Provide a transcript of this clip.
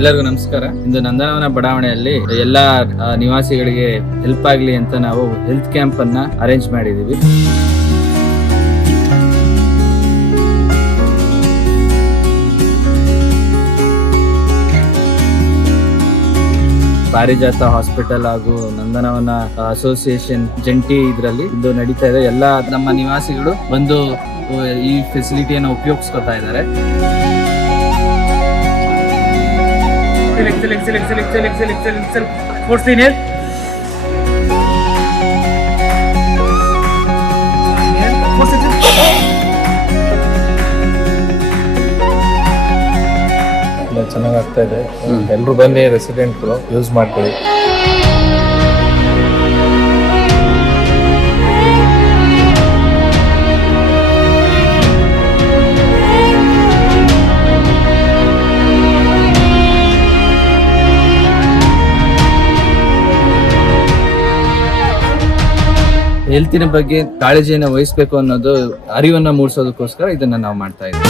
ಎಲ್ಲರಿಗೂ ನಮಸ್ಕಾರ. ಇಂದು ನಂದನವನ ಬಡಾವಣೆಯಲ್ಲಿ ಎಲ್ಲಾ ನಿವಾಸಿಗಳಿಗೆ ಹೆಲ್ಪ್ ಆಗ್ಲಿ ಅಂತ ನಾವು ಹೆಲ್ತ್ ಕ್ಯಾಂಪ್ ಅನ್ನ ಅರೇಂಜ್ ಮಾಡಿದೀವಿ. ಪಾರಿಜಾತ ಹಾಸ್ಪಿಟಲ್ ಹಾಗೂ ನಂದನವನ ಅಸೋಸಿಯೇಷನ್ ಜಂಟಿ ಇದರಲ್ಲಿ ಇದು ನಡೀತಾ ಇದೆ. ಎಲ್ಲ ನಮ್ಮ ನಿವಾಸಿಗಳು ಬಂದು ಈ ಫೆಸಿಲಿಟಿಯನ್ನು ಉಪಯೋಗಿಸ್ಕೊತಾ ಇದ್ದಾರೆ. ಚೆನ್ನಾಗಿ ಆಗ್ತಾ ಇದೆ. ಎಲ್ಲರೂ ಬನ್ನಿ, ರೆಸಿಡೆಂಟ್ಗಳು ಯೂಸ್ ಮಾಡ್ಕೊಳ್ಳಿ. ಹೆಲ್ತಿನ ಬಗ್ಗೆ ಕಾಳಜಿಯನ್ನು ವಹಿಸಬೇಕು ಅನ್ನೋದು ಅರಿವನ್ನ ಮೂಡಿಸೋದಕ್ಕೋಸ್ಕರ ಇದನ್ನ ನಾವು ಮಾಡ್ತಾ ಇದ್ದೀವಿ.